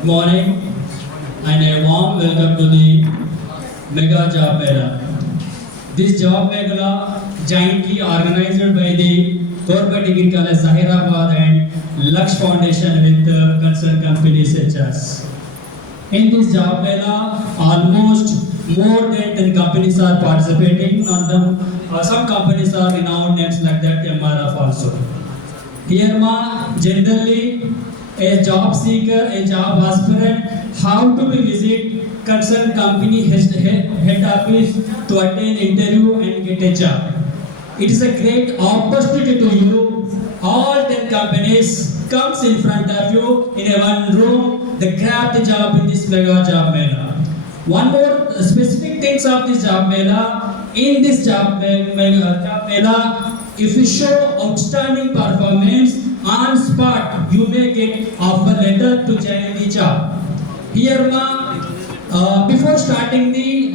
Good morning and a warm welcome to the Mega Job Mela. This Job Mela jointly organized by the Corporate Degree College Zahirabad and Lux Foundation with concerned companies HRs. In this Job Mela, almost more than 10 companies are participating. On them, some companies are renowned names like that MRF also. Here, generally, a job seeker, a job aspirant, how to visit concerned company head office to attend interview and get a job. It is a great opportunity to you. All 10 companies comes in front of you in a one room. They grab the job in this mega job mela. One more specific things of this job mela. In this job mela, if you show outstanding performance on spot, you may get offer letter to join the job. Here, before starting the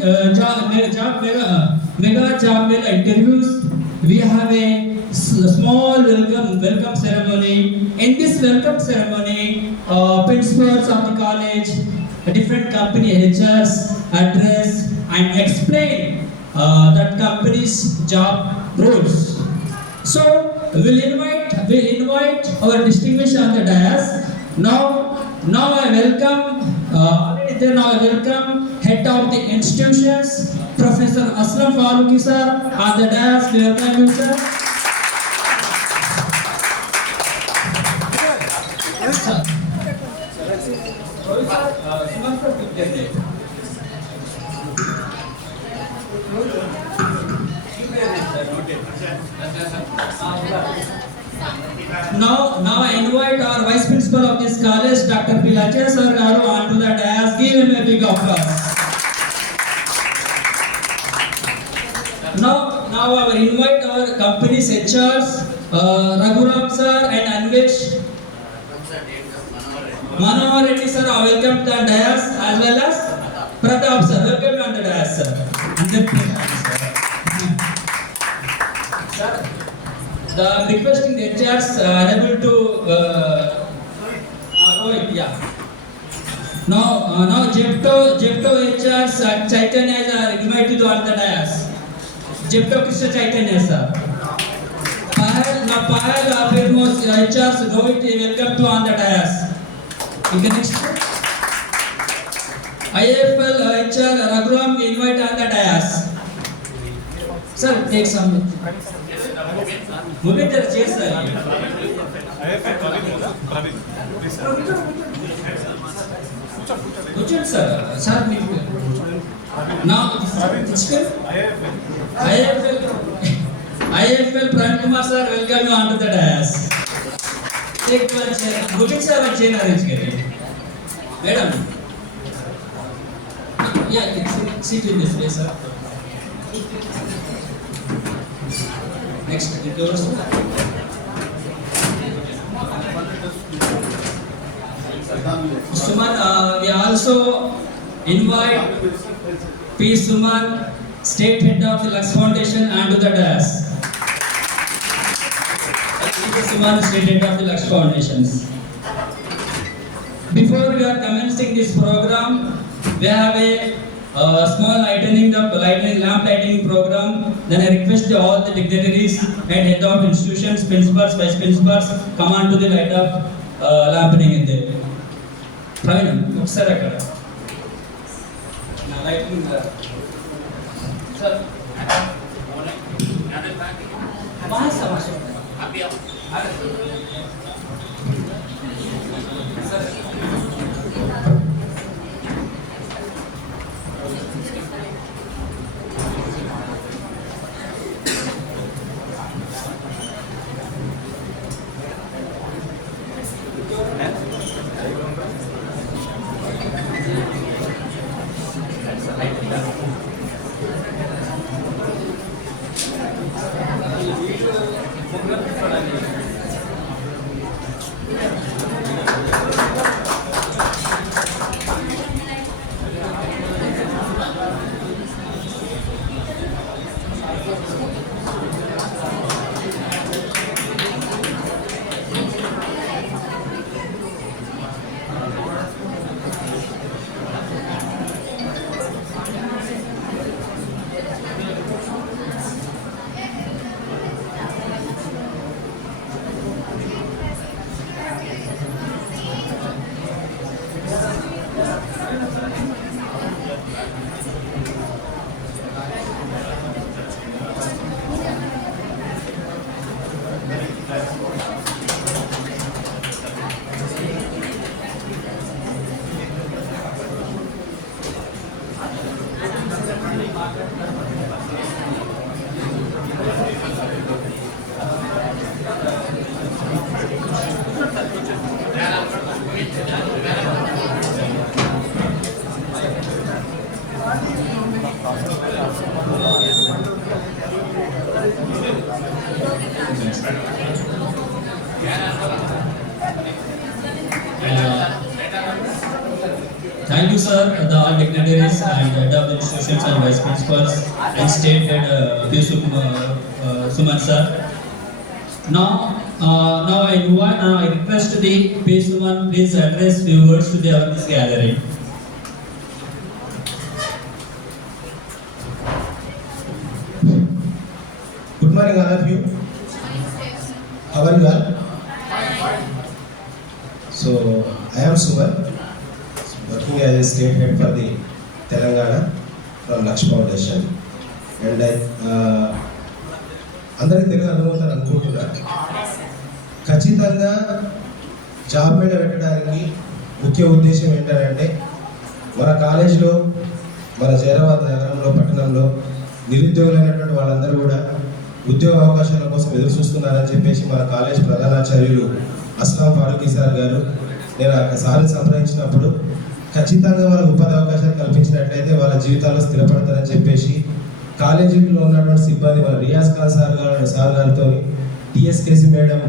mega job mela interviews, we have a small welcome ceremony. In this welcome ceremony, principals of the college, different company HRs address and explain that company's job roles. So we'll invite our distinguished on the dais. Now I welcome head of the institutions, Professor Aslam Farooqi sir on the dais. Welcome you, sir. Now I invite our Vice Principal of this college, Dr. Pilache Sir Garu, onto the dais. Give him a big applause. Now I will invite our company's HRs, Raghuram Sir and Anvesh. Manohar Reddy Sir, welcome to the dais, as well as Pratap Sir, welcome on the dais, sir. The requesting the HRs unable to Rohit, yeah. Now Jepto HRs Chaitanya is invited to on the dais. Jepto Krishna Chaitanya sir. Pahal Firmos HRs Rohit, welcome to on the dais. Next. IFL HR Raghuram invite on the dais. Sir, take some. Move their chairs, sir. Uchan sir, sir, now IFL Pran Kumar sir, welcome you onto the dais. Take one chair. Mujit sir, one chair arrange kare. Madam. Yeah, sit in this place, sir. Next, yours. Suman, we also invite P. Suman, State Head of the Lux Foundation, onto the dais. Suman, State Head of the Lux Foundations. Before we are commencing this program, we have a small lamp lighting program. Then I request all the dignitaries and head of institutions, principals, vice principals, come on to the light up lamp in there. Praveen, look sir, lighting. Sir. Thank you, sir, the all dignitaries and head of the institutions and vice principals and state head Suman sir. Now I request the P. Suman please address few words to the awareness gathering. Good morning, all of you. How are you all? So, I am Suman, working as a state head for the Telangana from Laksh Foundation. And అందరికీ తెలుగు అర్థమవుతారు అనుకుంటున్నా. ఖచ్చితంగా జాబ్ మీద పెట్టడానికి ముఖ్య ఉద్దేశం ఏంటంటే మన కాలేజీలో మన జైరాబాద్ నగరంలో పట్టణంలో నిరుద్యోగులైనటువంటి వాళ్ళందరూ కూడా ఉద్యోగ అవకాశాల కోసం ఎదురు చూస్తున్నారని చెప్పేసి మన కాలేజ్ ప్రధానాచార్యులు అస్లాం ఫారూఖీ సార్ గారు నేను ఆ సార్ని సంప్రదించినప్పుడు ఖచ్చితంగా వాళ్ళ ఉపాధి అవకాశాలు కల్పించినట్లయితే వాళ్ళ జీవితాల్లో స్థిరపడతారని చెప్పేసి కాలేజీలో ఉన్నటువంటి సిబ్బంది మన రియాజ్ ఖాన్ సార్ గారితో టిఎస్కేసి మేడం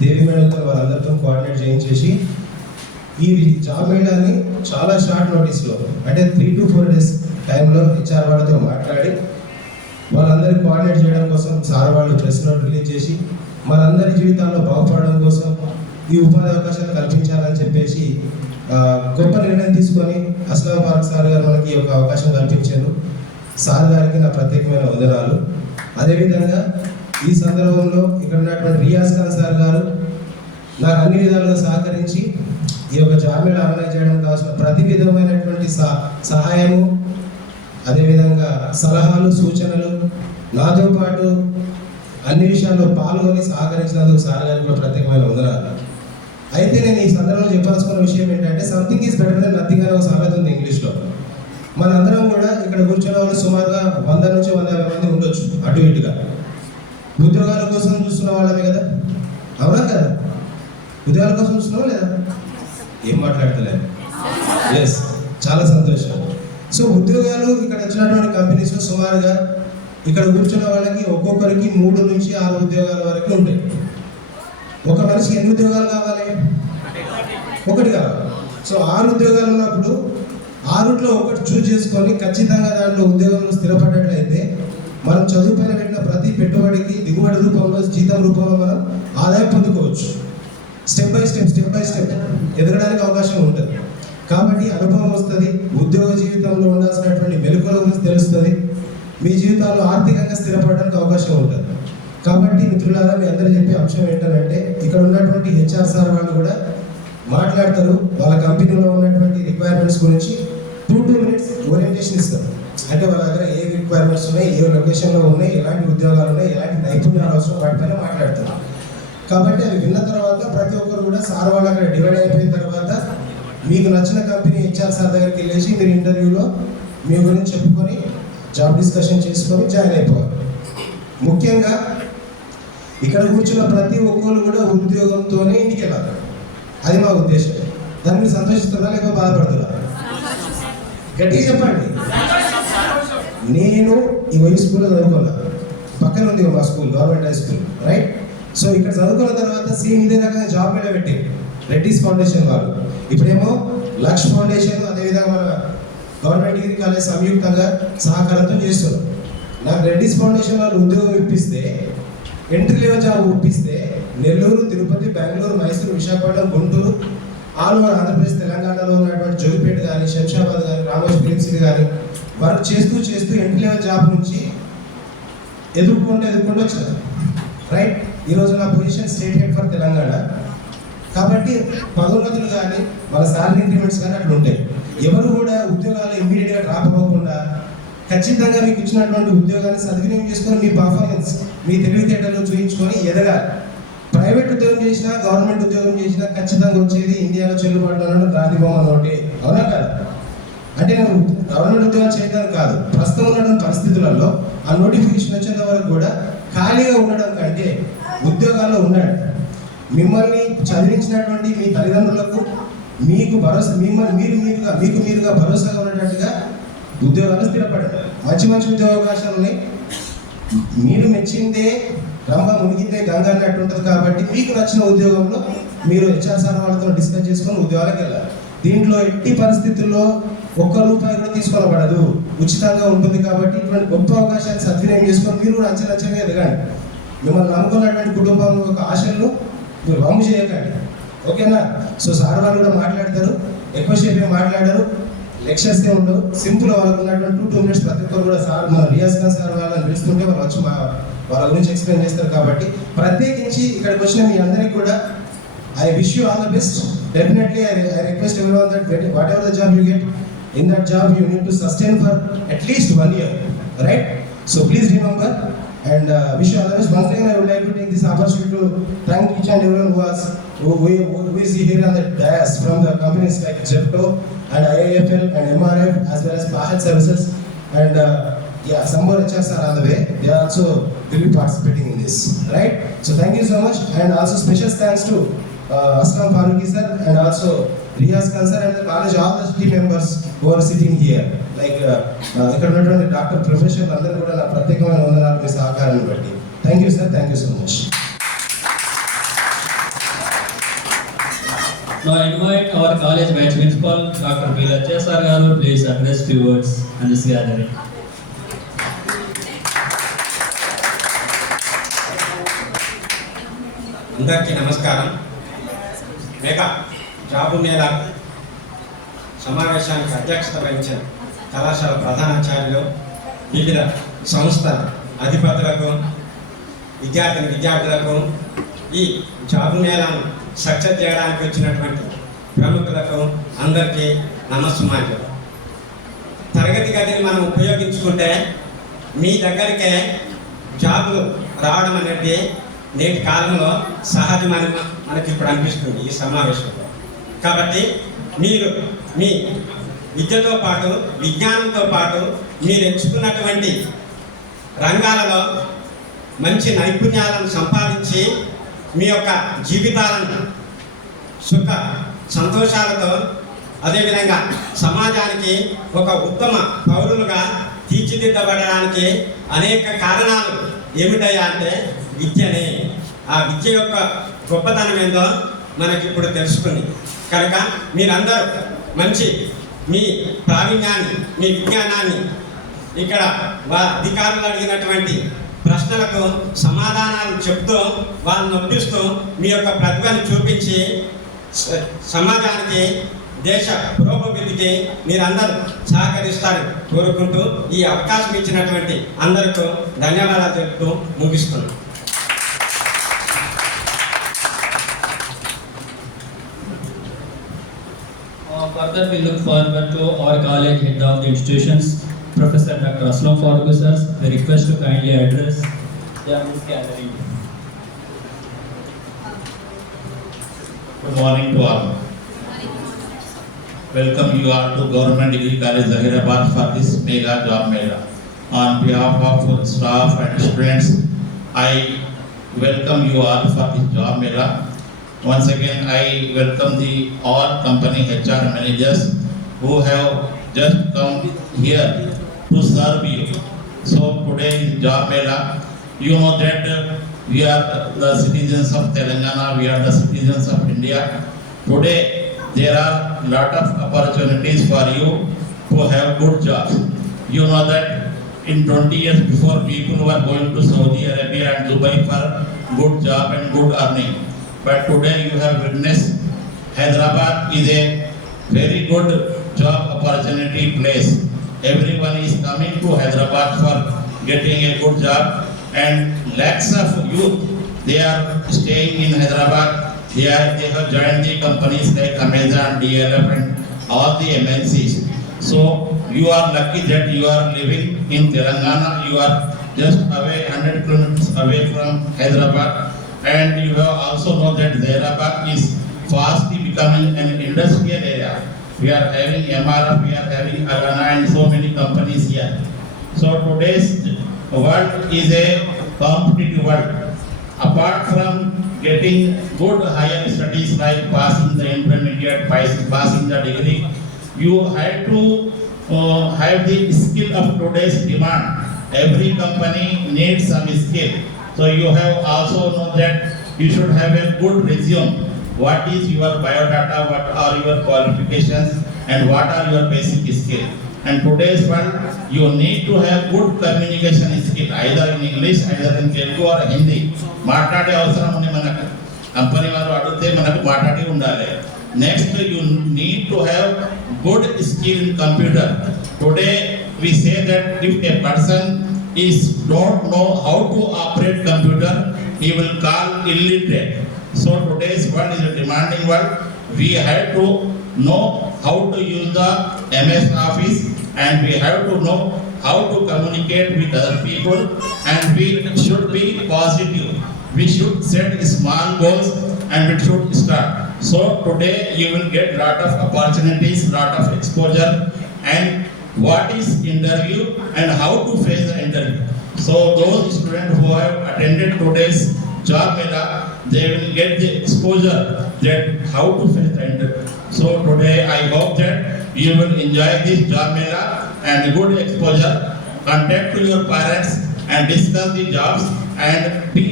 దేవి మేడంతో వాళ్ళందరితో కోఆర్డినేట్ చేయించేసి ఈ జాబ్ మేళాన్ని చాలా షార్ట్ నోటీస్లో అంటే 3 to 4 days టైంలో హెచ్ఆర్ వాళ్ళతో మాట్లాడి వాళ్ళందరినీ కోఆర్డినేట్ చేయడం కోసం సార్ వాళ్ళు ప్రెస్ నోట్ రిలీజ్ చేసి మనందరి జీవితాల్లో బాగుపడడం కోసం ఈ ఉపాధి అవకాశాలు కల్పించాలని చెప్పేసి గొప్ప నిర్ణయం తీసుకొని అస్లాం ఫారూక్ సార్ గారు మనకి ఒక అవకాశం కల్పించారు. సార్ గారికి నా ప్రత్యేకమైన వందనాలు. అదేవిధంగా ఈ సందర్భంలో ఇక్కడ ఉన్నటువంటి రియాజ్ ఖాన్ సార్ గారు నాకు అన్ని విధాలుగా సహకరించి ఈ యొక్క జాబ్ మేళా ఆర్గనైజ్ చేయడం కావాల్సిన ప్రతి విధమైనటువంటి సహాయము అదేవిధంగా సలహాలు సూచనలు నాతో పాటు అన్ని విషయాల్లో పాల్గొని సహకరించినందుకు సార్ గారికి కూడా ప్రత్యేకమైన వందనాలు. అయితే నేను ఈ సందర్భంలో చెప్పాల్సిన విషయం ఏంటంటే something is better than nothing అనే ఒక సామెత ఉంది ఇంగ్లీష్లో. మనందరం కూడా ఇక్కడ కూర్చున్న వాళ్ళు సుమారుగా 100 నుంచి 150 మంది ఉండొచ్చు అటు ఇటుగా. ఉద్యోగాల కోసం చూస్తున్న వాళ్ళమే కదా, అవునా కదా? ఉద్యోగాల కోసం చూస్తున్నావా లేదా? ఏం మాట్లాడతలేదు? ఎస్, చాలా సంతోషం. సో ఉద్యోగాలు ఇక్కడ వచ్చినటువంటి కంపెనీస్ సుమారుగా ఇక్కడ కూర్చున్న వాళ్ళకి ఒక్కొక్కరికి 3 నుంచి 6 ఉద్యోగాల వరకు ఉంటాయి. ఒక మనిషికి ఎన్ని ఉద్యోగాలు కావాలి? ఒకటి కావాలి. సో 6 ఉద్యోగాలు ఉన్నప్పుడు 6లో ఒకటి చూస్ చేసుకొని ఖచ్చితంగా దాంట్లో ఉద్యోగంలో స్థిరపడ్డట్లయితే మనం చదువు పైన పెట్టిన ప్రతి పెట్టుబడికి దిగుబడి రూపంలో జీతం రూపంలో మనం ఆదాయం పొందుకోవచ్చు. స్టెప్ బై స్టెప్ ఎదగడానికి అవకాశం ఉంటుంది. కాబట్టి అనుభవం వస్తుంది, ఉద్యోగ జీవితంలో ఉండాల్సినటువంటి మెలకువల గురించి తెలుస్తుంది, మీ జీవితాల్లో ఆర్థికంగా స్థిరపడడానికి అవకాశం ఉంటుంది. కాబట్టి మిత్రులారా, మీ అందరూ చెప్పే అంశం ఏంటంటే ఇక్కడ ఉన్నటువంటి హెచ్ఆర్ సార్ వాళ్ళు కూడా మాట్లాడతారు. వాళ్ళ కంపెనీలో ఉన్నటువంటి రిక్వైర్మెంట్స్ గురించి 2 minutes ఓరియంటేషన్ ఇస్తారు. అంటే వాళ్ళ దగ్గర ఏ రిక్వైర్మెంట్స్ ఉన్నాయి, ఏ లొకేషన్లో ఉన్నాయి, ఎలాంటి ఉద్యోగాలు ఉన్నాయి, ఎలాంటి నైపుణ్యాలు అవసరం, వాటిపైన మాట్లాడతారు. కాబట్టి అవి విన్న తర్వాత ప్రతి ఒక్కరు కూడా సార్ వాళ్ళు అక్కడ డివైడ్ అయిపోయిన తర్వాత మీకు నచ్చిన కంపెనీ హెచ్ఆర్ సార్ దగ్గరికి వెళ్ళేసి మీరు ఇంటర్వ్యూలో మీ గురించి చెప్పుకొని జాబ్ డిస్కషన్ చేసుకొని జాయిన్ అయిపోవాలి. ముఖ్యంగా ఇక్కడ కూర్చున్న ప్రతి ఒక్కరు కూడా ఉద్యోగంతోనే ఇంటికి వెళ్ళాలి. అది మా ఉద్దేశం. దాన్ని మీరు సంతోషిస్తారా లేక బాధపడుతున్నా? గట్టిగా చెప్పండి. నేను ఈ వైస్ స్కూల్లో చదువుకున్నా, పక్కన ఉంది మా school, government high school, right? So ఇక్కడ చదువుకున్న తర్వాత సేమ్ ఇదే రకంగా జాబ్ మీద పెట్టి రెడ్డిస్ ఫౌండేషన్ వాళ్ళు, ఇప్పుడేమో లక్ష్ ఫౌండేషన్, అదేవిధంగా మన గవర్నమెంట్ డిగ్రీ కాలేజ్ సంయుక్తంగా సహకారంతో చేస్తున్నారు. నాకు రెడ్డిస్ ఫౌండేషన్ వాళ్ళు ఉద్యోగం ఇప్పిస్తే, ఎంట్రీ లెవెల్ జాబ్ ఇప్పిస్తే నెల్లూరు, తిరుపతి, బెంగళూరు, మైసూరు, విశాఖపట్నం, గుంటూరు, ఆల్ ఓవర్ ఆంధ్రప్రదేశ్, తెలంగాణలో ఉన్నటువంటి జోగిపేట కానీ, శంషాబాద్ కానీ, రామోజీ ఫిలిం సిటీ కానీ వర్క్ చేస్తూ ఎంట్రీ లెవెల్ జాబ్ నుంచి ఎదుర్కొంటూ వచ్చారు, రైట్? ఈరోజు నా position state head for Telangana. కాబట్టి పదోన్నతులు కానీ మన శాలరీ ఇంక్రిమెంట్స్ కానీ అట్లా ఉంటాయి. ఎవరు కూడా ఉద్యోగాలు ఇమ్మీడియట్గా డ్రాప్ అవ్వకుండా ఖచ్చితంగా మీకు ఇచ్చినటువంటి ఉద్యోగాన్ని సద్వినియోగం చేసుకొని మీ పర్ఫార్మెన్స్, మీ తెలివితేటలు చూపించుకొని ఎదగాలి. ప్రైవేట్ ఉద్యోగం చేసినా, గవర్నమెంట్ ఉద్యోగం చేసినా ఖచ్చితంగా వచ్చేది ఇండియాలో చెల్లుబాటులో ఉన్న గాంధీ బొమ్మ నోటే, అవునా కదా? అంటే నేను గవర్నమెంట్ ఉద్యోగాలు చేయడానికి కాదు, ప్రస్తుతం ఉన్నటువంటి పరిస్థితులలో ఆ నోటిఫికేషన్ వచ్చేంత వరకు కూడా ఖాళీగా ఉండడం కంటే ఉద్యోగాల్లో ఉండండి. మిమ్మల్ని చదివించినటువంటి మీ తల్లిదండ్రులకు మీకు భరోసా మీరుగా భరోసాగా ఉండేటట్టుగా ఉద్యోగాలు స్థిరపడారు. మంచి మంచి ఉద్యోగ అవకాశాలు ఉన్నాయి. మీరు మెచ్చిందే రంభ మునిగిందే గంగ అన్నట్టు ఉంటుంది. కాబట్టి మీకు నచ్చిన ఉద్యోగంలో మీరు హెచ్ఆర్ సార్ వాళ్ళతో డిస్కస్ చేసుకొని ఉద్యోగాలకు వెళ్ళాలి. దీంట్లో ఎట్టి పరిస్థితుల్లో ఒక్క రూపాయి కూడా తీసుకోనబడదు, ఉచితంగా ఉంటుంది. కాబట్టి ఇటువంటి గొప్ప అవకాశాన్ని సద్వినియోగం చేసుకొని మీరు కూడా అంచెలంచెలుగా ఎదగండి. మిమ్మల్ని నమ్ముకున్నటువంటి కుటుంబం యొక్క ఆశలను మీరు వమ్ము చేయకండి. ఓకేనా? సో సార్ వాళ్ళు కూడా మాట్లాడతారు, ఎక్కువసేపు మాట్లాడారు, లెక్చర్స్ ఉండవు, సింపుల్ వాళ్ళకు ఉన్నటువంటి 2 minutes ప్రతి ఒక్కరు కూడా సార్ మన రియాజ్ ఖాన్ సార్ వాళ్ళని పిలుస్తుంటే వాళ్ళు వచ్చి వాళ్ళ గురించి ఎక్స్ప్లెయిన్ చేస్తారు. కాబట్టి ప్రత్యేకించి ఇక్కడికి వచ్చిన మీ అందరికీ కూడా I wish you all the best. Definitely, I request everyone that whatever the job you get, in that job you need to sustain for at least 1 year, right? So please remember and wish you all the best. Once again, I would like to take this opportunity to thank each and everyone who is here on the dais from the companies like Zepto and IIFL and MRF as well as Pahat Services and some more HRs are on the way. They also will be participating in this, right? So thank you so much, and also special thanks to Aslam Faruqi sir and also Riyaz Khan sir and the college, all the team members who are sitting here. Like ఇక్కడ ఉన్నటువంటి డాక్టర్ ప్రొఫెసర్లు అందరూ కూడా నా ప్రత్యేకమైన వందనాలు మీ సహకారాన్ని బట్టి. Thank you sir, thank you so much. Now I invite our college vice principal Dr. B. Lachya sir garu please address few words on this gathering. అందరికీ నమస్కారం. మెగా జాబు మేళా సమావేశానికి అధ్యక్షత వహించిన కళాశాల ప్రధానాచార్యులు, వివిధ సంస్థల అధిపతులకు, విద్యార్థులకు, ఈ జాబు మేళాను సక్సెస్ చేయడానికి వచ్చినటువంటి ప్రముఖులకు అందరికీ నమస్సుమాంజలు. తరగతి గదిని మనం ఉపయోగించుకుంటే మీ దగ్గరికే జాబులు రావడం అనేది నేటి కాలంలో సహజమని మనకి ఇప్పుడు అనిపిస్తుంది ఈ సమావేశంలో. కాబట్టి మీరు మీ విద్యతో పాటు విజ్ఞానంతో పాటు మీరు ఎంచుకున్నటువంటి రంగాలలో మంచి నైపుణ్యాలను సంపాదించి మీ యొక్క జీవితాలను సుఖ సంతోషాలతో, అదేవిధంగా సమాజానికి ఒక ఉత్తమ పౌరులుగా తీర్చిదిద్దబడడానికి అనేక కారణాలు ఏమిటయ్యా అంటే విద్యనే. ఆ విద్య యొక్క గొప్పతనం ఏందో మనకి ఇప్పుడు తెలుసుకుంది. కనుక మీరందరూ మంచి మీ ప్రావీణ్యాన్ని, మీ విజ్ఞానాన్ని ఇక్కడ అధికారులు అడిగినటువంటి ప్రశ్నలకు సమాధానాలు చెప్తూ వాళ్ళని నొప్పిస్తూ మీ యొక్క ప్రతిభను చూపించి సమాజానికి, దేశ పురోభివృద్ధికి మీరందరూ సహకరిస్తారని కోరుకుంటూ ఈ అవకాశం ఇచ్చినటువంటి అందరికీ ధన్యవాదాలు చెప్తూ ముగిస్తున్నాను. Further, we look forward to our college head of the institutions, Professor Dr. Aslam Faruqi sir. We request to kindly address this gathering. Good morning to all. Welcome you all to Government Degree College Zahirabad for this mega job mela. On behalf of staff and students, I welcome you all for this job mela. Once again, I welcome the all company HR managers who have just come here to serve you. So today is job mela. You know that we are the citizens of Telangana, we are the citizens of India. Today there are lot of opportunities for you to have good jobs. You know that in 20 years before, people were going to Saudi Arabia and Dubai for good job and good earning. But today you have witnessed Hyderabad is a very good job opportunity place. Everyone is coming to Hyderabad for getting a good job, and lakhs of youth, they are staying in Hyderabad. They have joined the companies like Amazon, DLF and all the MNCs. So you are lucky that you are living in Telangana. You are just away 100 kilometers away from Hyderabad. And you have also know that Hyderabad is fastly becoming an industrial area. We are having MRF, we are having Agana and so many companies here. So today's world is a competitive world. Apart from getting good higher studies like passing the intermediate, passing the degree, you have to have the skill of today's demand. Every company needs some skill. So you have also know that you should have a good resume. What is your biodata, what are your qualifications, and what are your basic skills. And today's world, you need to have good communication skill, either in English, either in Telugu or Hindi. మాట్లాడే అవసరం ఉంది మనకు. కంపెనీ వారు అడిగితే మనకు మాట్లాడి ఉండాలి. Next, you need to have good skill in computer. Today, we say that if a person don't know how to operate computer, he will call illiterate. So today's world is a demanding world. We have to know how to use the MS Office, and we have to know how to communicate with other people, and we should be positive. We should set small goals and we should start. So today you will get lot of opportunities, lot of exposure, and what is interview and how to face the interview. So those students who have attended today's job mela, they will get the exposure that how to face the interview. So today I hope that you will enjoy this job mela and good exposure. Contact to your parents and discuss the jobs and be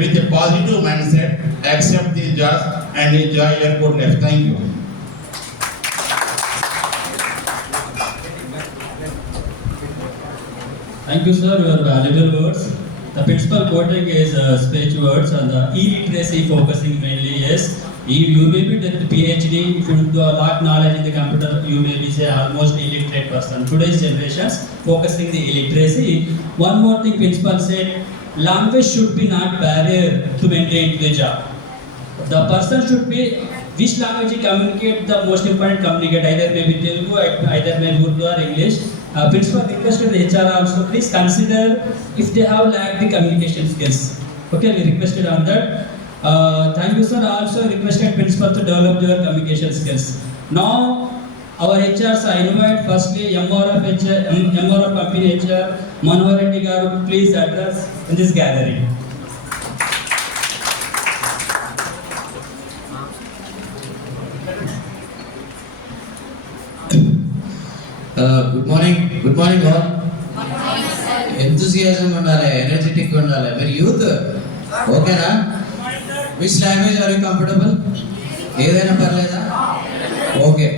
with a positive mindset, accept these jobs and enjoy your good life. Thank you. Thank you, sir, your valuable words. The principal quoting is speech words on the e-literacy focusing mainly, yes. You may be the PhD, if you do lack knowledge in the computer, you may be say almost illiterate person. Today's generations focusing the illiteracy. One more thing principal said, language should be not barrier to maintain the job. The person should be which language he communicate, the most important communicate, either maybe Telugu, either maybe Urdu or English. Principal requested the HR also, please consider if they have lacked the communication skills. Okay, we requested on that. Thank you, sir. Also requested principal to develop your communication skills. Now, our HRs, I invite firstly MR of company HR, Manohar Reddy garu, please address in this gathering. Good morning all. Enthusiasm ఉండాలి, energetic ఉండాలి. మీరు youth ఓకేనా? Which language are you comfortable? ఏదైనా పర్లేదా? ఓకే.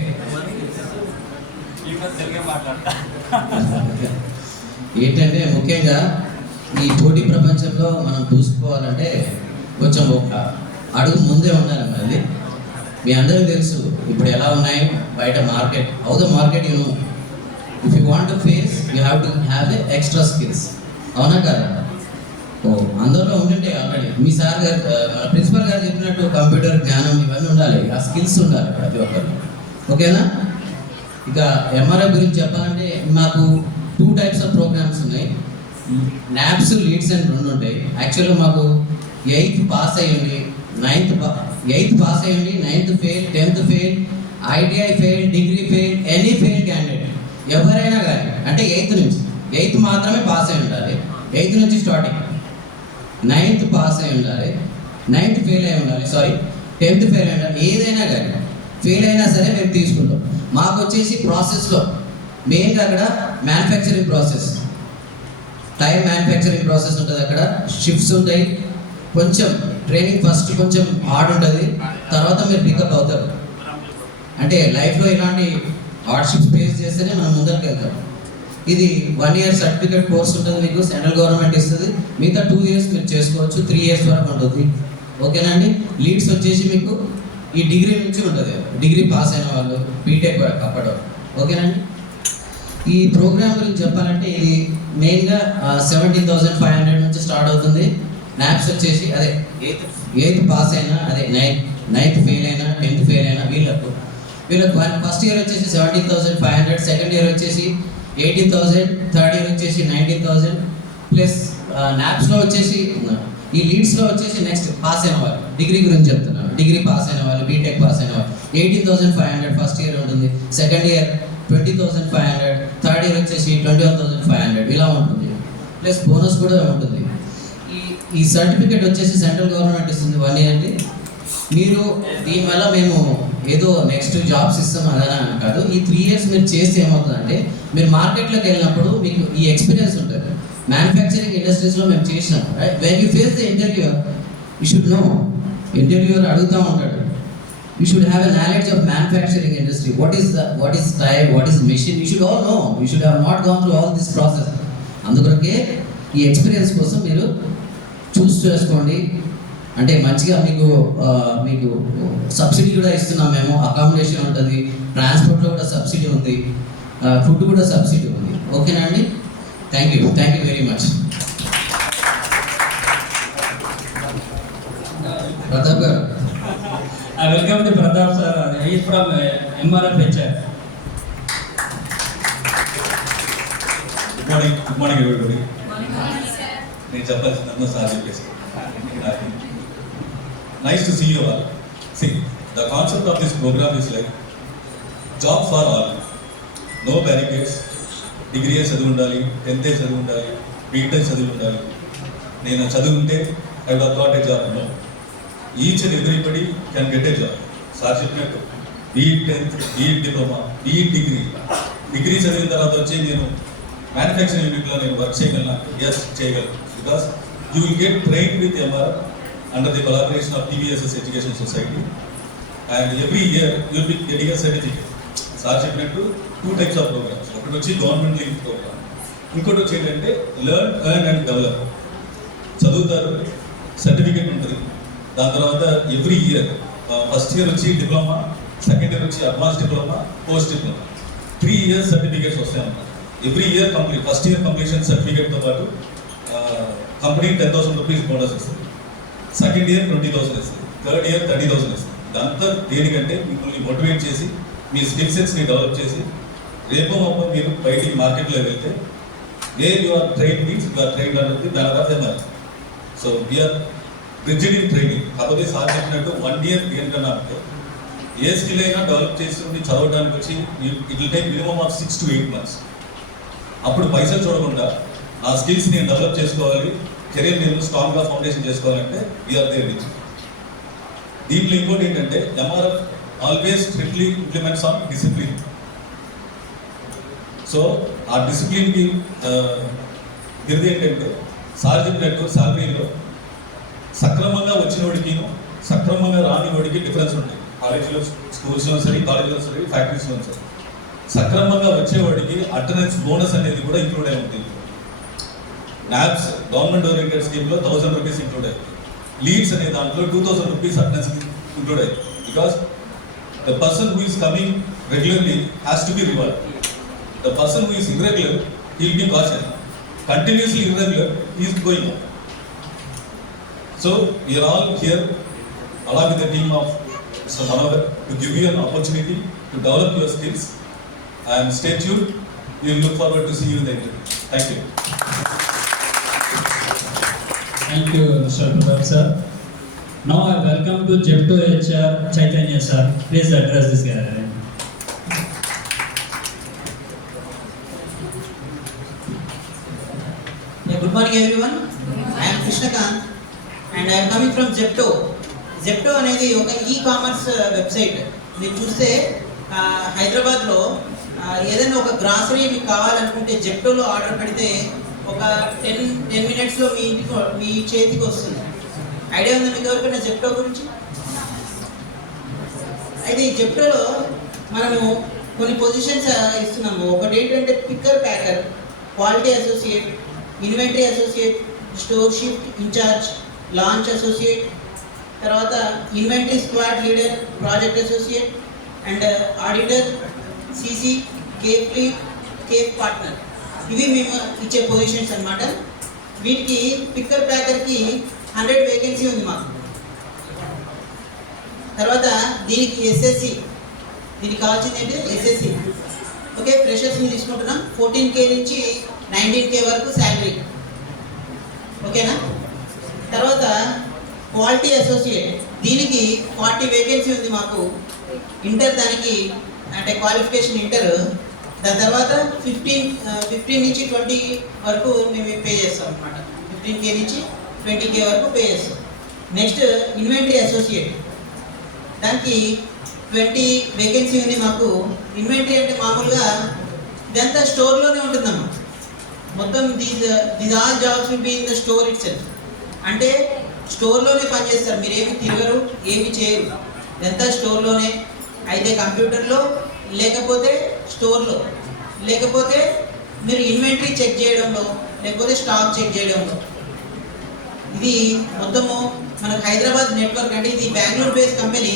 ఏంటంటే ముఖ్యంగా ఈ పోటీ ప్రపంచంలో మనం దూసుకోవాలంటే కొంచెం ఒక అడుగు ముందే ఉండాలి. మళ్ళీ మీ అందరికీ తెలుసు ఇప్పుడు ఎలా ఉన్నాయి బయట market. How the market you know. If you want to face you have to have the extra skills. అవునా కదా? ఓ అందరిలో ఉంటుంటే ఆల్రెడీ మీ సార్ గారు మన ప్రిన్సిపల్ గారు చెప్పినట్టు కంప్యూటర్ జ్ఞానం ఇవన్నీ ఉండాలి, ఆ స్కిల్స్ ఉండాలి ప్రతి ఒక్కరు. ఓకేనా? ఇక ఎంఆర్ఐ గురించి చెప్పాలంటే మాకు 2 types ఆఫ్ ప్రోగ్రామ్స్ ఉన్నాయి. నాప్స్, లీడ్స్ అని 2 ఉంటాయి. యాక్చువల్గా మాకు 8th పాస్ అయ్యండి, 9th fail, 10th fail, ITI fail, degree fail, any fail candidate ఎవరైనా కానీ అంటే 8th మాత్రమే పాస్ అయి ఉండాలి. 8th నుంచి స్టార్టింగ్. 9th పాస్ అయి ఉండాలి, 9th ఫెయిల్ అయి ఉండాలి, 10th ఫెయిల్ అయి ఉండాలి. ఏదైనా కానీ ఫెయిల్ అయినా సరే మేము తీసుకుంటాం. మాకు వచ్చేసి ప్రాసెస్లో మెయిన్గా అక్కడ manufacturing process, tyre manufacturing process ఉంటుంది. అక్కడ షిఫ్ట్స్ ఉంటాయి. కొంచెం ట్రైనింగ్ ఫస్ట్ కొంచెం హార్డ్ ఉంటుంది, తర్వాత మీరు పికప్ అవుతారు. అంటే లైఫ్లో ఇలాంటి హార్డ్షిప్స్ ఫేస్ చేస్తేనే మనం ముందరికి వెళ్తాం. ఇది 1 year సర్టిఫికేట్ కోర్స్ ఉంటుంది, మీకు సెంట్రల్ గవర్నమెంట్ ఇస్తుంది. మిగతా 2 years మీరు చేసుకోవచ్చు, 3 years వరకు ఉంటుంది. ఓకేనా అండి? లీడ్స్ వచ్చేసి మీకు ఈ డిగ్రీ నుంచి ఉంటుంది, డిగ్రీ పాస్ అయిన వాళ్ళు, బీటెక్ అప్పటి వరకు. ఓకేనండి? ఈ ప్రోగ్రామ్ గురించి చెప్పాలంటే ఇది మెయిన్గా 17,500 నుంచి స్టార్ట్ అవుతుంది. నాప్స్ వచ్చేసి అదే 8th పాస్ అయినా, అదే 9th ఫెయిల్ అయినా, 10th ఫెయిల్ అయినా వీళ్ళకు ఫస్ట్ ఇయర్ వచ్చేసి 17,500, సెకండ్ ఇయర్ వచ్చేసి 18,000, థర్డ్ ఇయర్ వచ్చేసి 19,000 ప్లస్ నాప్స్లో వచ్చేసి ఈ లీడ్స్లో వచ్చేసి నెక్స్ట్ పాస్ అయిన వాళ్ళు, డిగ్రీ గురించి చెప్తున్నాను, డిగ్రీ పాస్ అయిన వాళ్ళు, బీటెక్ పాస్ అయిన వాళ్ళు 18,500 ఫస్ట్ ఇయర్ ఉంటుంది, సెకండ్ ఇయర్ 20,500, థర్డ్ ఇయర్ వచ్చేసి 21,500 ఇలా ఉంటుంది. ప్లస్ బోనస్ కూడా ఉంటుంది. ఈ ఈ సర్టిఫికేట్ వచ్చేసి సెంట్రల్ గవర్నమెంట్ ఇస్తుంది 1 year అండి. మీరు దీనివల్ల మేము ఏదో నెక్స్ట్ జాబ్స్ ఇస్తాం అదని కాదు. ఈ 3 years మీరు చేస్తే ఏమవుతుందంటే మీరు మార్కెట్లోకి వెళ్ళినప్పుడు మీకు ఈ ఎక్స్పీరియన్స్ ఉంటుంది. మ్యానుఫ్యాక్చరింగ్ ఇండస్ట్రీస్లో మేము చేసినాం. When you face the interview you should know. Interviewer అడుగుతూ ఉంటాడు, you should have a knowledge of manufacturing industry. What is type, what is machine, you should all know. You should have not gone through all this process. అందుకొరకే ఈ ఎక్స్పీరియన్స్ కోసం మీరు చూస్ చేసుకోండి. అంటే మంచిగా మీకు సబ్సిడీ కూడా ఇస్తున్నాం మేము. అకామిడేషన్ ఉంటుంది, ట్రాన్స్పోర్ట్లో కూడా సబ్సిడీ ఉంది, ఫుడ్ కూడా సబ్సిడీ ఉంది. ఓకేనా అండి? Thank you very much. Pratap గారు. I welcome the Pratap sir. He is from MRF HR. Good morning everybody. నేను చెప్పాల్సిందన్నా సార్ చెప్పేసి. Nice to see you all. See, the concept of this program is like job for all. No barricades. Degree చదివి ఉండాలి, 10th చదివి ఉండాలి, బీటెక్ చదివి ఉండాలి. నేను చదివి ఉంటే I would have got a job. No. Each and everybody can get a job. Sir చెప్పినట్టు be it 10th, be it diploma, be it degree చదివిన తర్వాత వచ్చి నేను మ్యానుఫ్యాక్చరింగ్ యూనిట్లో నేను వర్క్ చేయగలను. ఎస్, చేయగలను. Because you will get train with MRF under the collaboration of TVSS education society and every year you will be getting a certificate. Sir చెప్పినట్టు 2 types of programmes. ఒకటి వచ్చి గవర్నమెంట్ లింక్ ప్రోగ్రామ్, ఇంకోటి వచ్చి ఏంటంటే learn, earn and develop. చదువుతారు, certificate ఉంటుంది. దాని తర్వాత ఎవ్రీ ఇయర్ ఫస్ట్ ఇయర్ వచ్చి డిప్లొమా, సెకండ్ ఇయర్ వచ్చి advance diploma, post diploma, 3 years certificates వస్తాయి అన్నమాట. Every year complete, first year completion సర్టిఫికేట్తో పాటు కంపెనీ 10,000 రూపీస్ బోనస్ ఇస్తుంది, సెకండ్ ఇయర్ 20,000 ఇస్తుంది, థర్డ్ ఇయర్ 30,000 ఇస్తుంది. ఇదంతా దేనికంటే మిమ్మల్ని మోటివేట్ చేసి మీ స్కిల్ సెట్స్ని డెవలప్ చేసి రేపు మాపం మీరు బయటికి మార్కెట్లో వెళ్తే where you are train means you are train అనేది banner of MRF. So we're rigid in training. కాకపోతే సార్ చెప్పినట్టు 1 year ఏంటన్నా అంటే ఏ స్కిల్ అయినా డెవలప్ చేస్తుంది చదవడానికి వచ్చి it will take minimum of 6 to 8 months. అప్పుడు పైసలు చూడకుండా నా స్కిల్స్ నేను డెవలప్ చేసుకోవాలి, కెరీర్ నేను స్ట్రాంగ్గా ఫౌండేషన్ చేసుకోవాలంటే వీఆర్ దేర్ విత్. దీంట్లో ఇంకోటి ఏంటంటే MRF always strictly implements on discipline. So ఆ డిసిప్లిన్కి ఇది ఏంటంటే సార్ చెప్పినట్టు శాలరీలో సక్రమంగా వచ్చినోడికి సక్రమంగా రానివాడికి డిఫరెన్స్ ఉంటాయి. కాలేజీలో, స్కూల్స్లో సరే, కాలేజీలో సరే, ఫ్యాక్టరీస్లో సరే. సక్రమంగా వచ్చేవాడికి అటెండెన్స్ బోనస్ అనేది కూడా ఇంక్లూడ్ అయి ఉంటుంది. నాబ్స్ గవర్నమెంట్ ఓరియంటెడ్ స్కీమ్లో 1,000 రూపీస్ ఇంక్లూడ్ అయ్యింది. లీడ్స్ అనే దాంట్లో 2,000 రూపీస్ అటెండెన్స్ ఇంక్లూడ్ అయ్యింది. Because the person who is coming regularly has to be reward. The person who is irregular he will be caution. Continuously irregular he is going out. So we are all here along with the team of Mr. Manohar to give you an opportunity to develop your skills and stay tuned. We will look forward to see you in the interview. Thank you. Thank you, Mr. Pratap sir. Now I welcome to Jepto HR Chaitanya sir. Please address this gathering. Good morning everyone. I am Krishnakant and I am coming from Zepto. Zepto అనేది ఒక e commerce website. మీరు చూస్తే హైదరాబాద్లో ఏదైనా ఒక గ్రాసరీ మీకు కావాలనుకుంటే జెప్టోలో ఆర్డర్ పెడితే ఒక 10 minutesలో మీ చేతికి వస్తుంది. ఐడియా ఉందా మీకు ఎవరికైనా జెప్టో గురించి? అయితే ఈ జెప్టోలో మనము కొన్ని పొజిషన్స్ ఇస్తున్నాము. ఒకటి ఏంటంటే picker packer, quality associate, inventory associate, store shift incharge, launch associate, తర్వాత inventory squad leader, project associate and auditor, CC, cafe lead, cafe partner. ఇవి మేము ఇచ్చే పొజిషన్స్ అన్నమాట. వీటికి పిక్కర్ ప్యాకర్కి 100 వేకెన్సీ ఉంది మాకు. తర్వాత దీనికి ఎస్ఎస్సి, దీనికి కావాల్సింది ఏంటి ఎస్ఎస్సి. ఓకే, ఫ్రెషర్స్ని తీసుకుంటున్నాం. 14K నుంచి 19K వరకు శాలరీ. ఓకేనా? తర్వాత క్వాలిటీ అసోసియేట్, దీనికి 40 వేకెన్సీ ఉంది మాకు. ఇంటర్ దానికి అంటే క్వాలిఫికేషన్ ఇంటర్. దాని తర్వాత 15 నుంచి 20 వరకు మేము పే చేస్తాం అనమాట. 15K నుంచి 20K వరకు పే చేస్తాం. నెక్స్ట్ ఇన్వెంటరీ అసోసియేట్, దానికి 20 వేకెన్సీ ఉంది మాకు. ఇన్వెంటరీ అంటే మామూలుగా ఇదంతా స్టోర్లోనే ఉంటుందమ్మా. మొత్తం these all jobs will be in the store it self. అంటే స్టోర్లోనే పనిచేస్తారు, మీరు ఏమి తిరగరు, ఏమి చేయరు, ఇదంతా స్టోర్లోనే. అయితే కంప్యూటర్లో, లేకపోతే స్టోర్లో, లేకపోతే మీరు ఇన్వెంటరీ చెక్ చేయడంలో, లేకపోతే స్టాక్ చెక్ చేయడంలో. ఇది మొత్తము మనకు హైదరాబాద్ నెట్వర్క్. అంటే ఇది బెంగళూరు బేస్డ్ కంపెనీ,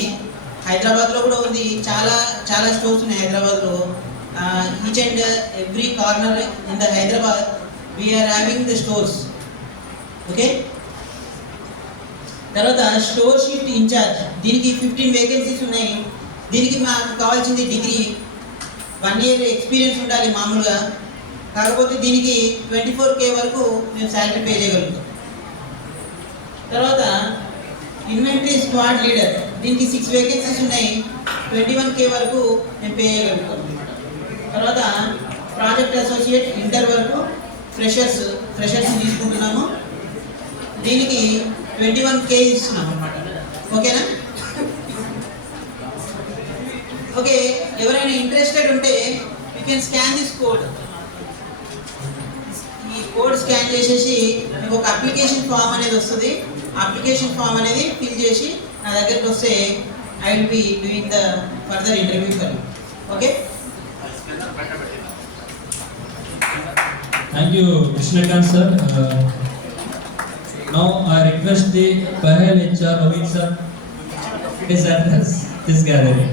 హైదరాబాద్లో కూడా ఉంది. చాలా స్టోర్స్ ఉన్నాయి హైదరాబాద్లో. Each and every corner in the Hyderabad we are having the stores. Okay, తర్వాత స్టోర్ షిఫ్ట్ ఇన్ఛార్జ్, దీనికి 15 వేకెన్సీస్ ఉన్నాయి. దీనికి మాకు కావాల్సింది డిగ్రీ, 1 year ఎక్స్పీరియన్స్ ఉండాలి మామూలుగా. కాకపోతే దీనికి 24K వరకు మేము శాలరీ పే చేయగలుగుతాం. తర్వాత ఇన్వెంటరీ స్క్వాడ్ లీడర్, దీనికి 6 వేకెన్సీస్ ఉన్నాయి, 21K వరకు మేము పే చేయగలుగుతాం అనమాట. తర్వాత ప్రాజెక్ట్ అసోసియేట్ ఇంటర్ వరకు ఫ్రెషర్స్ తీసుకుంటున్నాము. దీనికి 21K ఇస్తున్నాం అనమాట. ఓకేనా? ఓకే, ఎవరైనా ఇంట్రెస్టెడ్ ఉంటే you can scan this code. ఈ కోడ్ స్కాన్ చేసేసి మీకు ఒక అప్లికేషన్ ఫామ్ అనేది వస్తుంది. అప్లికేషన్ ఫామ్ అనేది ఫిల్ చేసి నా దగ్గరికి వస్తే I will be doing the further interview for you. Okay, Thank you, Krishnakant sir. Now I request the Pahel HR Rohit sir to address this gathering.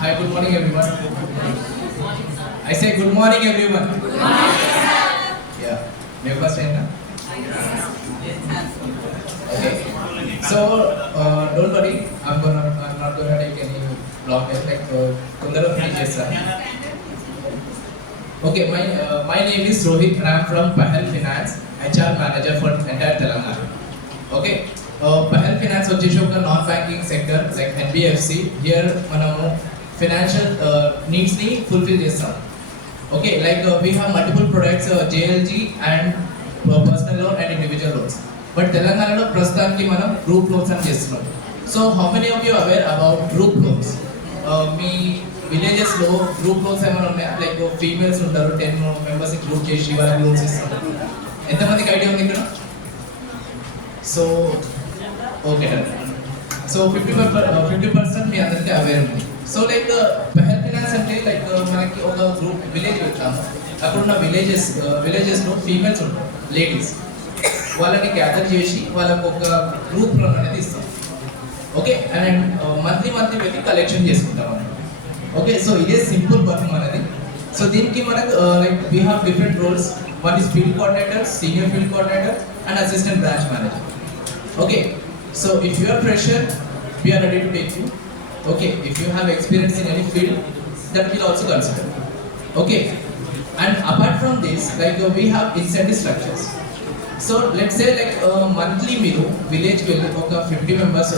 Hi, good morning everyone. I say good morning everyone. Yeah, my first time. Okay. So don't worry, I'm not gonna take any long time. Like tondara finish chestanu. Okay, my name is Rohit and I'm from Pahel Finance, HR manager for entire Telangana. Okay. Pahel Finance వచ్చేసి ఒక non banking sector like NBFC. Here మనము financial నీడ్స్ని fulfil చేస్తాం. Okay, like we have multiple products, JLG and personal loan and individual loans. But తెలంగాణలో ప్రస్తుతానికి మనం group loans అని చేస్తున్నాం. So how many of you aware about group loans? మీ విలేజెస్లో గ్రూప్ లోన్స్ ఏమైనా ఉన్నాయా? లైక్ ఫీమేల్స్ ఉంటారు, 10 మెంబర్స్ని గ్రూప్ చేసి వాళ్ళకి లోన్స్ ఇస్తాం. ఎంతమందికి ఐడియా ఉంది ఇక్కడ? సో ఓకే, సో 50% మీ అందరికీ అవేర్ ఉంది. సో లైక్ పహల్ ఫైనాన్స్ అంటే లైక్ మనకి ఒక గ్రూప్ విలేజ్ వచ్చాము. అక్కడ ఉన్న విలేజెస్లో ఫీమేల్స్ ఉంటారు, లేడీస్, వాళ్ళని గ్యాదర్ చేసి వాళ్ళకు ఒక గ్రూప్ లోన్ అనేది ఇస్తాం. ఓకే, అండ్ మంత్లీ వెళ్ళి కలెక్షన్ చేసుకుంటాం అన్నమాట. ఓకే, సో ఇదే సింపుల్ వర్క్ మనది. సో దీనికి మనకు like we have different roles. One is field coordinator, senior field coordinator and assistant branch manager. Okay, so if you are fresher, we are ready to take you. Okay, if you have experience in any field, that will also consider. Okay, and apart from this, like we have incentive structures. So let's say like monthly మీరు village కి వెళ్ళి ఒక 50 members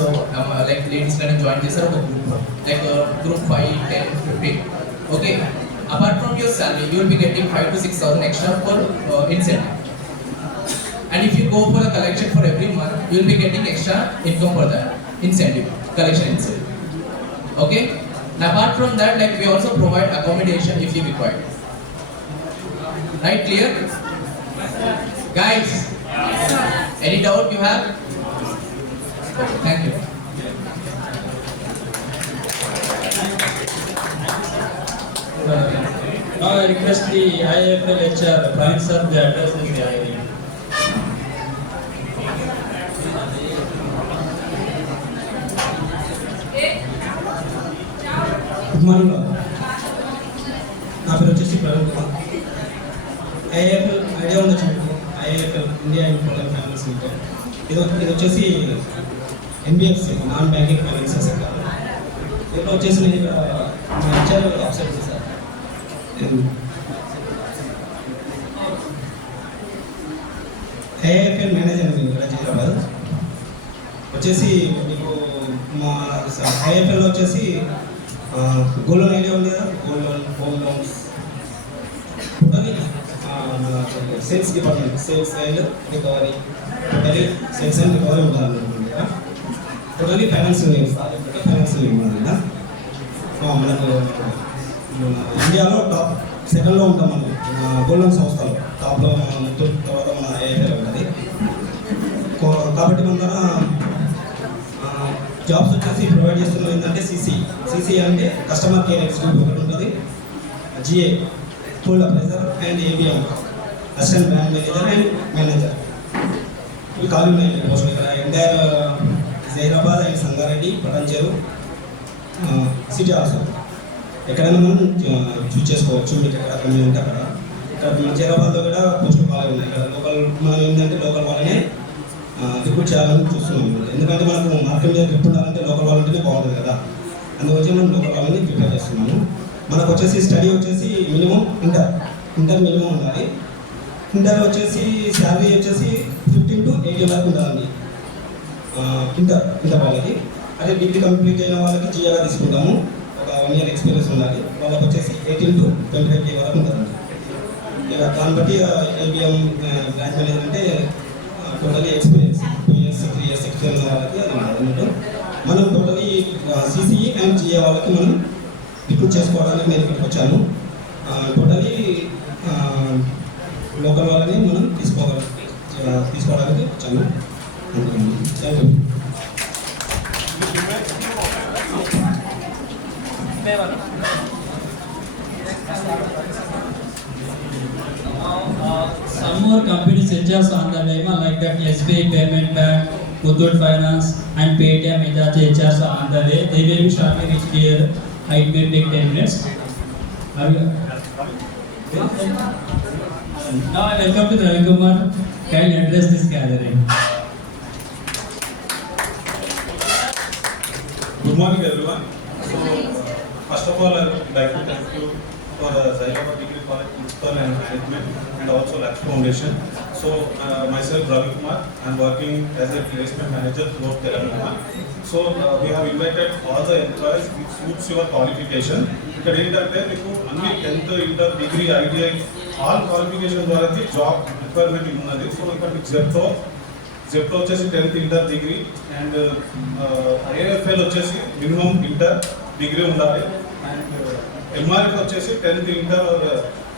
like ladies లని జాయిన్ చేశారు ఒక group, like group 5, 10, 15. Okay, apart from your salary, you will be getting 5,000 to 6,000 extra for incentive. And if you go for a collection for every month, you will be getting extra income for that incentive, collection incentive. Okay? And apart from that, like we also provide accommodation if you require. Right? Clear? Guys, any doubt you have? Okay, thank you. Now I request the IIFL HR Praveen sir to address this gathering. Good morning. నా పేరు వచ్చేసి Praveen Kumar. IIFL idea ఉండొచ్చు మీకు. IIFL India Infotel finance limited. ఇది వచ్చేసి NBFC, non banking finance sector. దీంట్లో వచ్చేసి నేను HR officer sir. IIFL manager నేను ఇక్కడ హైదరాబాద్. వచ్చేసి మీకు మా ఐఐఎఫ్ఎల్లో వచ్చేసి గోల్డ్ లోన్ ఐడియా ఉంది కదా, gold loan, home loans, totally మన sales department, sales and recovery, totally sales and recovery ఉంటుంది కదా, టోటలీ ఫైనాన్షియల్ ఉన్నది కదా. మనకు మన ఇండియాలో టాప్ సెకండ్లో ఉంటాం మనం గోల్డ్ లోన్ సంస్థలో, టాప్లో తర్వాత మన ఏఐఆర్ ఉంటుంది. కాబట్టి మన దగ్గర జాబ్స్ వచ్చేసి ప్రొవైడ్ చేస్తున్నది ఏంటంటే సిసి అంటే కస్టమర్ కేర్ ఎగ్జిక్యూటివ్ ఒకటి ఉంటుంది, GA full appraiser and ABM assistant brand manager and manager. ఇవి ఖాళీ ఉన్నాయి పోస్టులు ఇక్కడ entire Zaheerabad and Sangareddy, Patancheru city also. ఎక్కడైనా మనం చూస్ చేసుకోవచ్చు, మీకు ఎక్కడ కమ్యూనిటీ ఉంటే అక్కడ. ఇక్కడ మన జైరాబాద్లో కూడా పోస్టులు ఖాళీ ఉన్నాయి. ఇక్కడ లోకల్ మనం ఏంటంటే లోకల్ వాళ్ళనే రిక్రూట్ చేయాలని చూస్తున్నాం. ఎందుకంటే మనకు మార్కెట్ మీద గ్రిప్ ఉండాలంటే లోకల్ వాళ్ళంటేనే బాగుంటుంది కదా, అందువచ్చి మనం లోకల్ వాళ్ళని ప్రిపేర్ చేస్తున్నాము. మనకు వచ్చేసి స్టడీ వచ్చేసి మినిమం ఇంటర్ మినిమం ఉండాలి. ఇంటర్ వచ్చేసి శాలరీ వచ్చేసి 15 to 18 వరకు ఉండాలండి ఇంటర్ వాళ్ళకి. అదే డిగ్రీ కంప్లీట్ అయిన వాళ్ళకి జిఏగా తీసుకుంటాము, ఒక 1 year ఎక్స్పీరియన్స్ ఉండాలి. వాళ్ళకి వచ్చేసి 18 to 25K వరకు ఉంటుందండి. ఇక దాన్ని బట్టి ఏబిఎం బ్రాంచ్ మేనేజర్ అంటే టోటలీ ఎక్స్పీరియన్స్ 2 years 3 years ఎక్స్పీరియన్స్ వాళ్ళకి అది అన్నట్టు. మనం టోటలీ సిసిఈ అండ్ జిఏ వాళ్ళకి మనం రిక్రూట్ చేసుకోవడానికి నేను ఇక్కడికి వచ్చాను. టోటలీ లోకల్ వాళ్ళని మనం తీసుకోవడానికి వచ్చాను. Thank you. Some more companies HRs on the way, like that SBI Payment Bank, Muthoot Finance and Paytm HRs are on the way. They will be shortly reach here. It may take 10 minutes. Are you? Now I welcome to Ravi Kumar. Can you address this gathering? Good morning, everyone. So, first of all, I would like to thank you for Zainabad Degree College Principal and Management and also Lux Foundation. So, myself Ravi Kumar, I am working as a placement manager throughout Telangana. So, we have invited all the employees which suits your qualification. ఇక్కడ ఏంటంటే మీకు అన్ని 10th, inter, degree, ITI all qualification ద్వారా job requirement ఉన్నది. సో ఇక్కడ మీకు జెప్టో వచ్చేసి 10th, inter, degree and AFL వచ్చేసి మినిమం ఇంటర్, డిగ్రీ ఉండాలి. అండ్ ఎంఆర్ఎఫ్ వచ్చేసి 10th, ఇంటర్,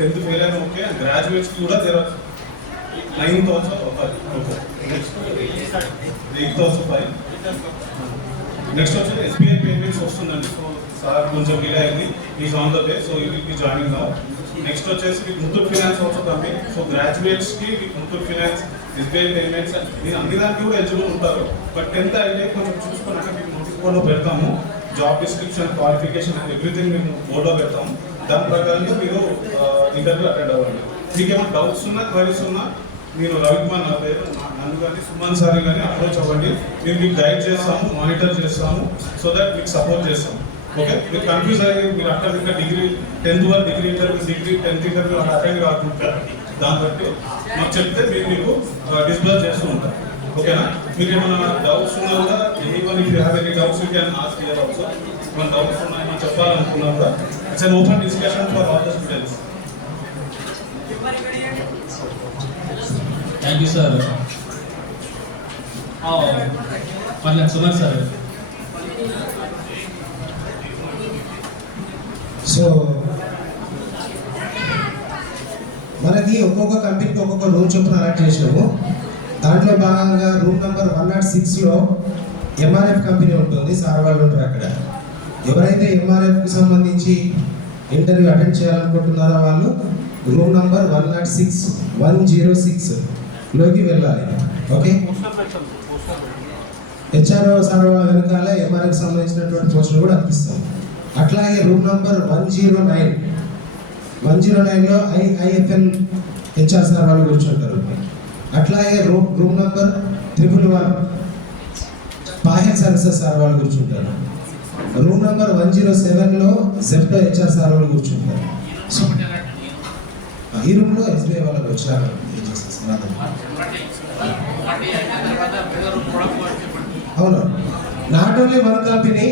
10th ఫెయిల్ అయిన ఓకే. అండ్ గ్రాడ్యుయేట్స్కి కూడా 9th also okay. Next also 5. నెక్స్ట్ వచ్చి ఎస్బీఐ పేమెంట్స్ వస్తుందండి. సో సార్ కొంచెం డిలే అయింది, is on the way. So you will B joining now. Next వచ్చేసి మీకు Muthoot finance also coming. So గ్రాడ్యుయేట్స్కి మీకు ముత్తూట్ ఫైనాన్స్, ఎస్బీఐ పేమెంట్స్ మీరు అన్ని దానికి కూడా ఎలిజిబుల్ ఉంటారు. బట్ 10th అయితే కొంచెం చూసుకున్నాక మీకు నోటీస్ బోర్డులో పెడతాము, job description, qualification and everything మేము బోర్డులో పెడతాము. దాని ప్రకారంగా మీరు ఇంటర్వ్యూ అటెండ్ అవ్వండి. మీకు ఏమైనా డౌట్స్ ఉన్నా, క్వైరీస్ ఉన్నా మీరు రవికుమార్ నా పేరు, నన్ను కానీ సుమన్ సార్ కానీ అప్రోచ్ అవ్వండి. మేము మీకు గైడ్ చేస్తాము, మానిటర్ చేస్తాము, సో దట్ మీకు సపోర్ట్ చేస్తాము. ఓకే, మీరు కన్ఫ్యూజ్ అయ్యి మీరు అక్కడ ఇంకా డిగ్రీ 10th వరకు degree interview, degree 10th interview attend కాకుండా దాన్ని బట్టి మాకు చెప్తే మేము మీకు డిస్బర్స్ చేస్తూ ఉంటాం. ఓకేనా? మీకు ఏమైనా డౌట్స్ ఉన్నా కూడా anyone if you have any doubts you can ask here also. ఏమైనా డౌట్స్ ఉన్నా, ఏమైనా చెప్పాలనుకున్నా కూడా it's an open discussion for all the students. Thank you, sir. Sumar sir. So మనకి ఒక్కొక్క కంపెనీకి ఒక్కొక్క రూమ్ చొప్పున అలాట్ చేసినాము. దాంట్లో భాగంగా రూమ్ నెంబర్ 106లో ఎంఆర్ఎఫ్ కంపెనీ ఉంటుంది. సార్ వాళ్ళు ఉంటారు అక్కడ. ఎవరైతే ఎంఆర్ఎఫ్కి సంబంధించి ఇంటర్వ్యూ అటెండ్ చేయాలనుకుంటున్నారో వాళ్ళు రూమ్ నెంబర్ 106లోకి వెళ్ళాలి. ఓకే, హెచ్ఆర్ఓ సార్ వెనకాల ఎంఆర్ఎఫ్ సంబంధించినటువంటి పోస్టులు కూడా అనిపిస్తాం. అట్లాగే రూమ్ నెంబర్ 109లో ఐఎఫ్ఎల్ హెచ్ఆర్ సార్ వాళ్ళు కూర్చుంటారు. అట్లాగే room number 111 Pahel services sir వాళ్ళు కూర్చుంటారు. రూమ్ నెంబర్ 107లో జెప్టో హెచ్ఆర్ సార్ వాళ్ళు కూర్చుంటారు. ఈ రూమ్లో ఎస్బీఐ వాళ్ళకి వచ్చారు. అవును, నాట్ ఓన్లీ వన్ కంపెనీ,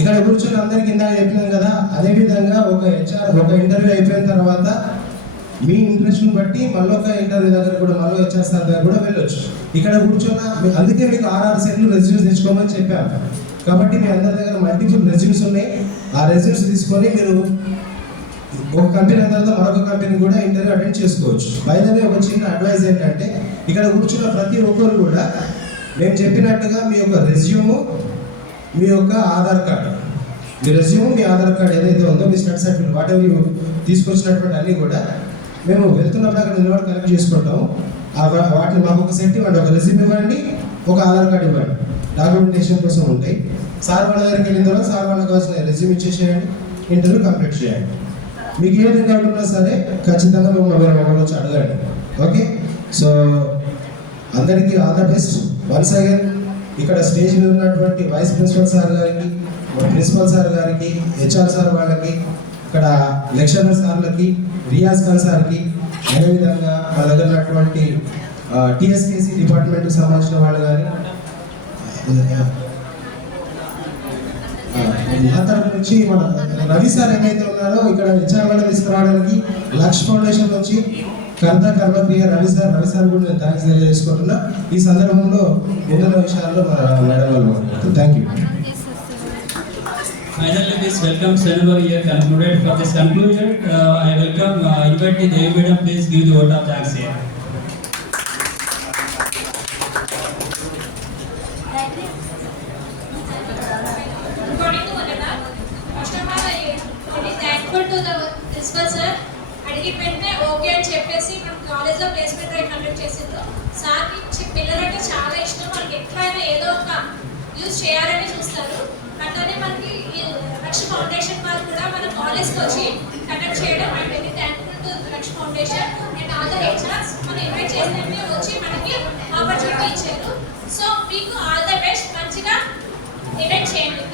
ఇక్కడ కూర్చొని అందరికి ఇందాక చెప్పినాం కదా, అదేవిధంగా ఒక ఇంటర్వ్యూ అయిపోయిన తర్వాత మీ ఇంట్రెస్ట్ని బట్టి మళ్ళీ ఒక ఇంటర్వ్యూ దగ్గర కూడా మళ్ళీ హెచ్ఆర్ సార్ దగ్గర కూడా వెళ్ళొచ్చు. ఇక్కడ కూర్చొని అందుకే మీకు 6 సెట్లు రెజ్యూమ్స్ తెచ్చుకోమని చెప్పాను. కాబట్టి మీ అందరి దగ్గర మల్టిపుల్ రెజ్యూమ్స్ ఉన్నాయి. ఆ రెజ్యూమ్స్ తీసుకొని మీరు ఒక కంపెనీ తర్వాత మరొక కంపెనీ కూడా ఇంటర్వ్యూ అటెండ్ చేసుకోవచ్చు. బయటనే ఒక చిన్న అడ్వైజ్ ఏంటంటే, ఇక్కడ కూర్చున్న ప్రతి ఒక్కరు కూడా నేను చెప్పినట్టుగా మీ యొక్క రెజ్యూము, మీ యొక్క ఆధార్ కార్డు, మీ రెజ్యూమ్, మీ ఆధార్ కార్డు ఏదైతే ఉందో, మీ స్టడీ సర్టిఫికేట్ వాట్ ఎవర్ తీసుకొచ్చినటువంటి అన్నీ కూడా మేము వెళ్తున్నప్పుడు అక్కడ నిలబడి కలెక్ట్ చేసుకుంటాము. వాటిని మాకు ఒక సెట్ ఇవ్వండి, ఒక రెజ్యూమ్ ఇవ్వండి, ఒక ఆధార్ కార్డు ఇవ్వండి, డాక్యుమెంటేషన్ కోసం ఉంటాయి. సార్ వాళ్ళ దగ్గరికి వెళ్ళిన తర్వాత సార్ వాళ్ళకి కావాల్సిన రెజ్యూమ్ ఇచ్చేసేయండి, ఇంటర్వ్యూ కంప్లీట్ చేయండి. మీకు ఏ విధంగా ఉన్నా సరే ఖచ్చితంగా మేము వేరే మొబైల్ వచ్చి అడగండి. ఓకే, సో అందరికీ all the best. Once again ఇక్కడ స్టేజ్ మీద ఉన్నటువంటి వైస్ ప్రిన్సిపల్ సార్ గారికి, ప్రిన్సిపల్ సార్ గారికి, హెచ్ఆర్ సార్ వాళ్ళకి, ఇక్కడ లెక్చరర్ సార్లకి, రియాజ్ ఖాన్ సార్కి, అదేవిధంగా మా దగ్గర ఉన్నటువంటి టీఎస్కేసీ డిపార్ట్మెంట్కి సంబంధించిన వాళ్ళు కానీ, ఆ తరఫు నుంచి మన రవి సార్ ఏమైతే ఉన్నారో ఇక్కడ హెచ్ఆర్ వాళ్ళని తీసుకురావడానికి లక్ష్ ఫౌండేషన్ నుంచి కర్మక్రియ రవి సార్ కూడా నేను థ్యాంక్స్ తెలియజేసుకుంటున్నా. ఈ సందర్భంలో ఎన్నో విషయాల్లో మేడం వాళ్ళు thank you. Finally, this welcome ceremony here concluded. For this conclusion, I welcome, invite the Devi Madam, please give the vote of thanks here. According to Vanessa, first of all, I am thankful to the principal sir. అడిగి పెట్టినే ఓకే అని చెప్పేసి మన కాలేజ్లో placement drive conduct చేసిండ్రు. సార్కి పిల్లలంటే చాలా ఇష్టం, వాళ్ళకి ఎట్లయినా ఏదో ఒక యూజ్ చేయాలని చూస్తారు. అట్లనే మనకి లక్ష ఫౌండేషన్ వాళ్ళు కూడా మన కాలేజ్కి వచ్చి కండక్ట్ చేయడం I very thankful to lakh foundation and all the HRs. మనం ఇన్వైట్ చేసినట్టే వచ్చి మనకి ఆపర్చునిటీ ఇచ్చారు. సో మీకు ఆల్ ద బెస్ట్, మంచిగా ఇన్వైట్ చేయండి.